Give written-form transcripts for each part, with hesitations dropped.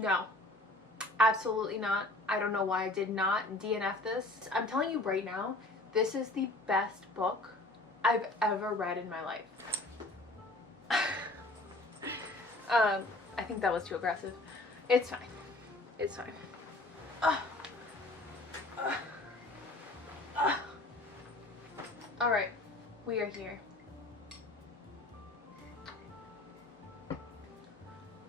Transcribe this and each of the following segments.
No, absolutely not. I don't know why I did not DNF this. I'm telling you right now, this is the best book I've ever read in my life. I think that was too aggressive. It's fine. It's fine. All right, we are here.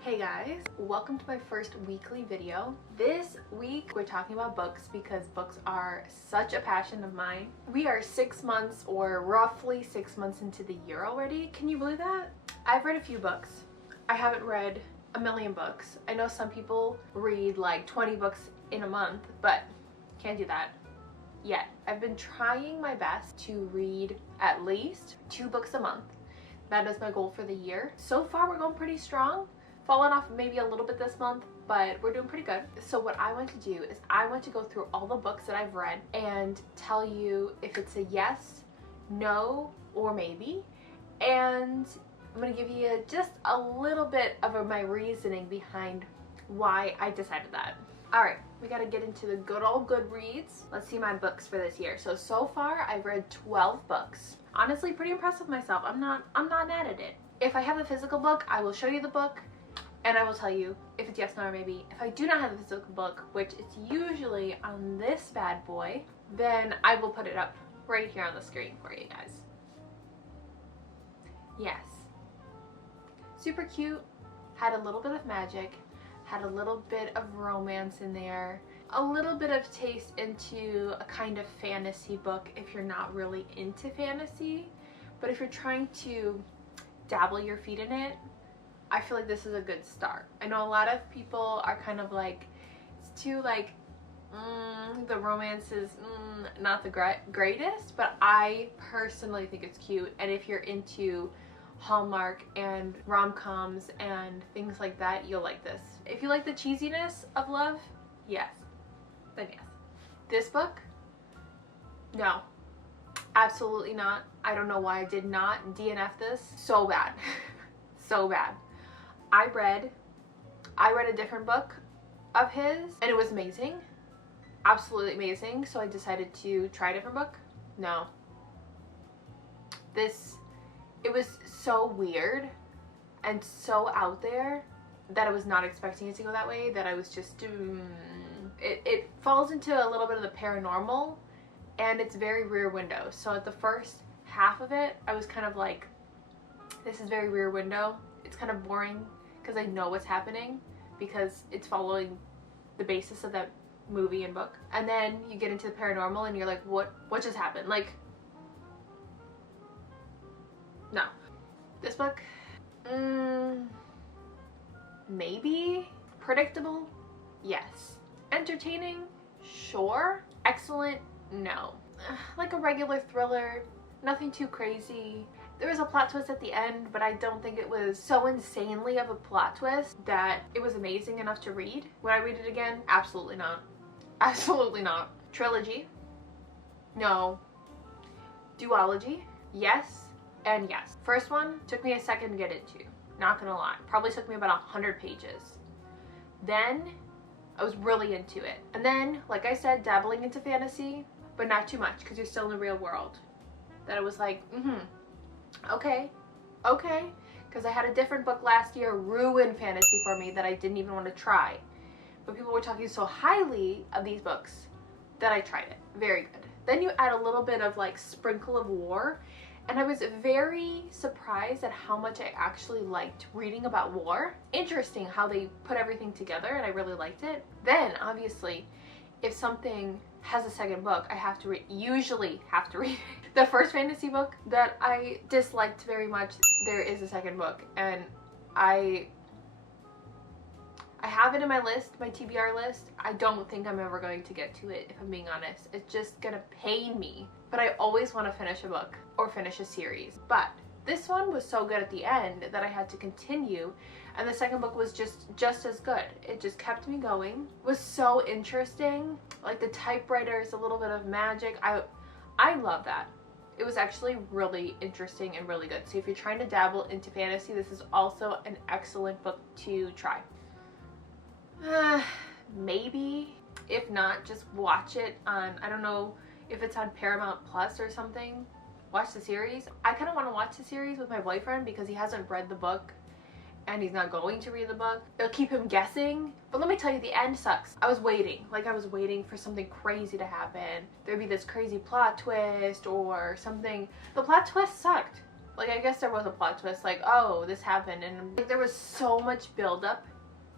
Hey guys, welcome to my first weekly video. This week we're talking about books because books are such a passion of mine. We are 6 months or roughly 6 months into the year already. Can you believe that? I've read a few books. I haven't read a million books. I know some people read like 20 books in a month, but can't do that yet. I've been trying my best to read at least 2 books a month. That is my goal for the year. So far we're going pretty strong. Fallen off maybe a little bit this month, but we're doing pretty good. So what I want to do is I want to go through all the books that I've read and tell you if it's a yes, no, or maybe. And I'm gonna give you just a little bit of my reasoning behind why I decided that. All right, we gotta get into the good old Goodreads. Let's see my books for this year. So far I've read 12 books. Honestly, pretty impressed with myself. I'm not mad at it. If I have a physical book, I will show you the book and I will tell you if it's yes, no, or maybe. If I do not have a physical book, which it's usually on this bad boy, then I will put it up right here on the screen for you guys. Yes. Super cute, had a little bit of magic, had a little bit of romance in there, a little bit of taste into a kind of fantasy book if you're not really into fantasy, but if you're trying to dabble your feet in it, I feel like this is a good start. I know a lot of people are kind of like, it's too like, the romance is not the greatest, but I personally think it's cute. And if you're into Hallmark and rom-coms and things like that, you'll like this. If you like the cheesiness of love, yes, then yes. This book, no, absolutely not. I don't know why I did not DNF this. So bad. So bad. I read a different book of his and it was amazing, absolutely amazing. So I decided to try a different book. No, it was so weird and so out there that I was not expecting it to go that way, that I was just it falls into a little bit of the paranormal and it's very Rear Window. So at the first half of it I was kind of like, this is very Rear Window. It's kind of boring because I know what's happening because it's following the basis of that movie and book. And then you get into the paranormal and you're like, what just happened? Like, no. This book, maybe. Predictable, yes. Entertaining, sure. Excellent, no. Like a regular thriller, nothing too crazy. There was a plot twist at the end, but I don't think it was so insanely of a plot twist that it was amazing enough to read. Would I read it again? Absolutely not. Absolutely not. Trilogy, no. Duology, yes and yes. First one took me a second to get into, not gonna lie. Probably took me about 100 pages. Then I was really into it. And then, like I said, dabbling into fantasy, but not too much because you're still in the real world. That it was like, okay, because I had a different book last year ruin fantasy for me that I didn't even want to try. But people were talking so highly of these books that I tried it. Very good. Then you add a little bit of like sprinkle of war, and I was very surprised at how much I actually liked reading about war. Interesting how they put everything together, and I really liked it. Then obviously, if something has a second book, I have to usually have to read it. The first fantasy book that I disliked very much, there is a second book, and I have it in my list, my TBR list. I don't think I'm ever going to get to it, if I'm being honest. It's just gonna pain me. But I always want to finish a book or finish a series. But this one was so good at the end that I had to continue, and the second book was just as good. It just kept me going. It was so interesting. Like the typewriters, a little bit of magic. I love that. It was actually really interesting and really good. So if you're trying to dabble into fantasy, this is also an excellent book to try. maybe. If not, just watch it on, I don't know if it's on Paramount Plus or something. Watch the series. I kind of want to watch the series with my boyfriend because he hasn't read the book and he's not going to read the book. It'll keep him guessing. But let me tell you, the end sucks. I was waiting. Like, I was waiting for something crazy to happen. There'd be this crazy plot twist or something. The plot twist sucked. Like, I guess there was a plot twist. Like, oh, this happened. And like, there was so much buildup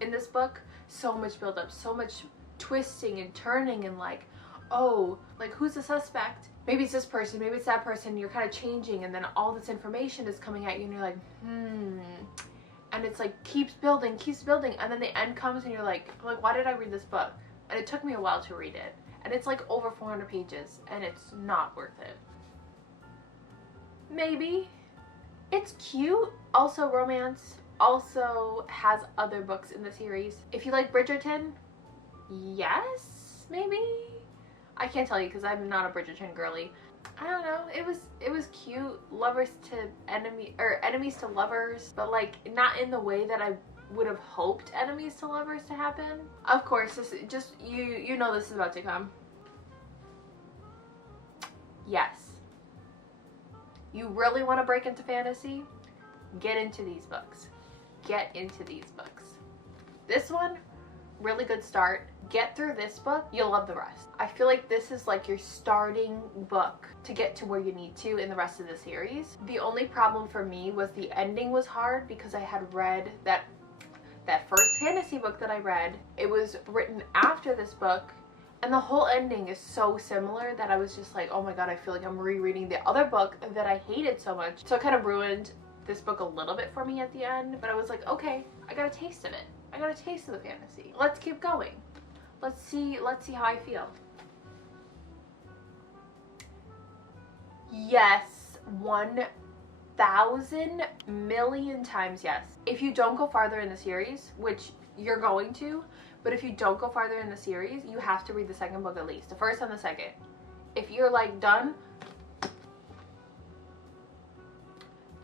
in this book. So much buildup. So much twisting and turning and like, oh, like, who's the suspect? Maybe it's this person. Maybe it's that person. You're kind of changing. And then all this information is coming at you and you're like, and it's like keeps building, and then the end comes and you're like, why did I read this book? And it took me a while to read it, and it's like over 400 pages, and it's not worth it. Maybe. It's cute, also romance, also has other books in the series. If you like Bridgerton, yes, maybe? I can't tell you because I'm not a Bridgerton girly. I don't know, it was cute. Lovers to enemy, or enemies to lovers, but like not in the way that I would have hoped enemies to lovers to happen. Of course, this just you know this is about to come. Yes. You really want to break into fantasy? Get into these books. Get into these books. This one, really good start. Get through this book, you'll love the rest. I feel like this is like your starting book to get to where you need to in the rest of the series. The only problem for me was the ending was hard because I had read that first fantasy book that I read. It was written after this book, and the whole ending is so similar that I was just like, oh my god, I feel like I'm rereading the other book that I hated so much. So it kind of ruined this book a little bit for me at the end, but I was like, okay, I got a taste of it. I got a taste of the fantasy. Let's keep going. Let's see how I feel. Yes, 1,000 million times yes. If you don't go farther in the series, which you're going to, but if you don't go farther in the series, you have to read the second book at least, the first and the second. If you're like done,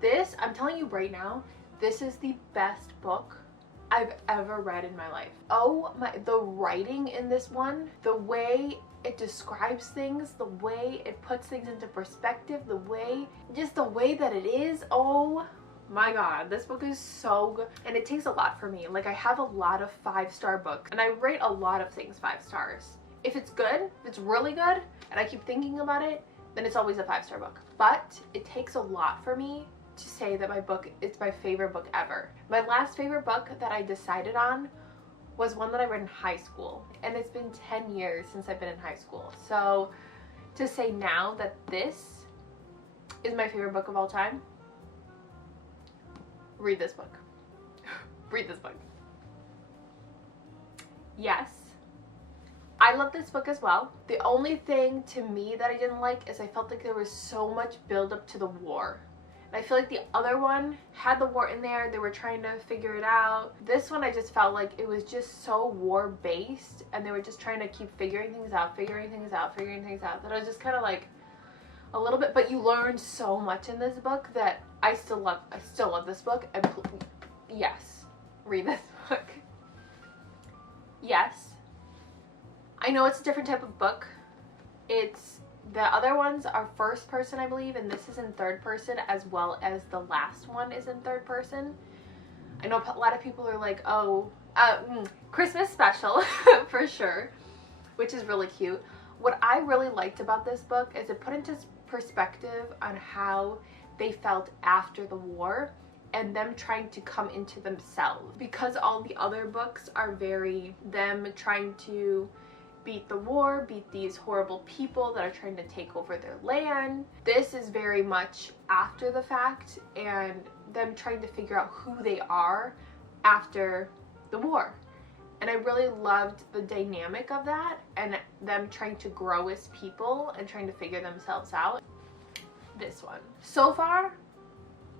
this, I'm telling you right now, this is the best book I've ever read in my life. Oh my, the writing in this one, the way it describes things, the way it puts things into perspective, just the way that it is, oh my god, this book is so good. And it takes a lot for me. Like, I have a lot of 5-star books, and I rate a lot of things 5 stars. If it's good, if it's really good, and I keep thinking about it, then it's always a 5-star book. But it takes a lot for me to say that my book is my favorite book ever. My last favorite book that I decided on was one that I read in high school, and it's been 10 years since I've been in high school. So to say now that this is my favorite book of all time, read this book. Read this book. Yes, I love this book as well. The only thing to me that I didn't like is I felt like there was so much build up to the war. I feel like the other one had the war in there. They were trying to figure it out. This one, I just felt like it was just so war-based, and they were just trying to keep figuring things out, that I was just kind of like a little bit, but you learn so much in this book that I still love this book. And yes, read this book. Yes. I know it's a different type of book. The other ones are first person, I believe, and this is in third person, as well as the last one is in third person. I know a lot of people are like, oh, Christmas special, for sure, which is really cute. What I really liked about this book is it put into perspective on how they felt after the war and them trying to come into themselves. Because all the other books are very them trying to beat the war, beat these horrible people that are trying to take over their land. This is very much after the fact and them trying to figure out who they are after the war. And I really loved the dynamic of that and them trying to grow as people and trying to figure themselves out. This one. So far,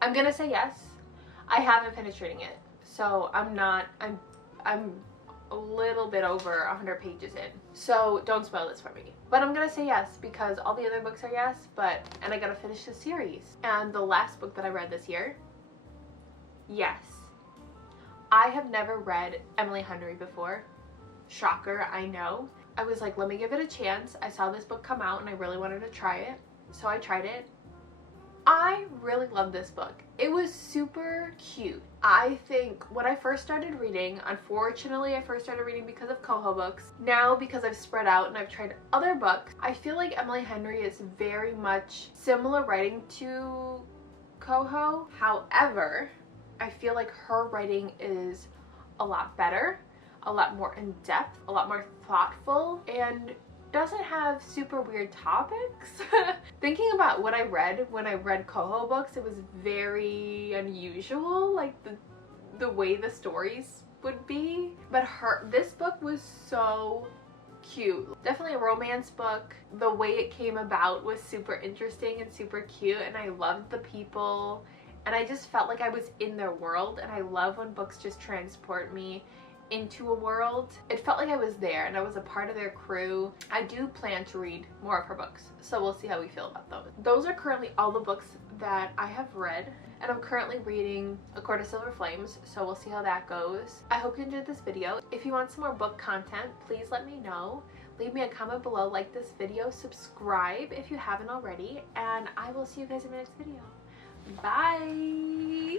I'm gonna say yes. I haven't finished reading it. So I'm a little bit over 100 pages in. So don't spoil this for me. But I'm gonna say yes because all the other books are yes, and I gotta finish the series. And the last book that I read this year, yes. I have never read Emily Henry before. Shocker, I know. I was like, let me give it a chance. I saw this book come out and I really wanted to try it. So I tried it. I really love this book. It was super cute. I think when I first started reading, unfortunately I first started reading because of Coho books. Now because I've spread out and I've tried other books, I feel like Emily Henry is very much similar writing to Coho. However, I feel like her writing is a lot better, a lot more in-depth, a lot more thoughtful, and doesn't have super weird topics. Thinking about what I read when I read Coho books, it was very unusual, like the way the stories would be. But this book was so cute. Definitely a romance book. The way it came about was super interesting and super cute, and I loved the people, and I just felt like I was in their world, and I love when books just transport me into a world. It felt like I was there and I was a part of their crew. I do plan to read more of her books, so we'll see how we feel about those. Those are currently all the books that I have read, and I'm currently reading A Court of Silver Flames, so we'll see how that goes. I hope you enjoyed this video. If you want some more book content, please let me know. Leave me a comment below, like this video, subscribe if you haven't already, and I will see you guys in my next video. Bye!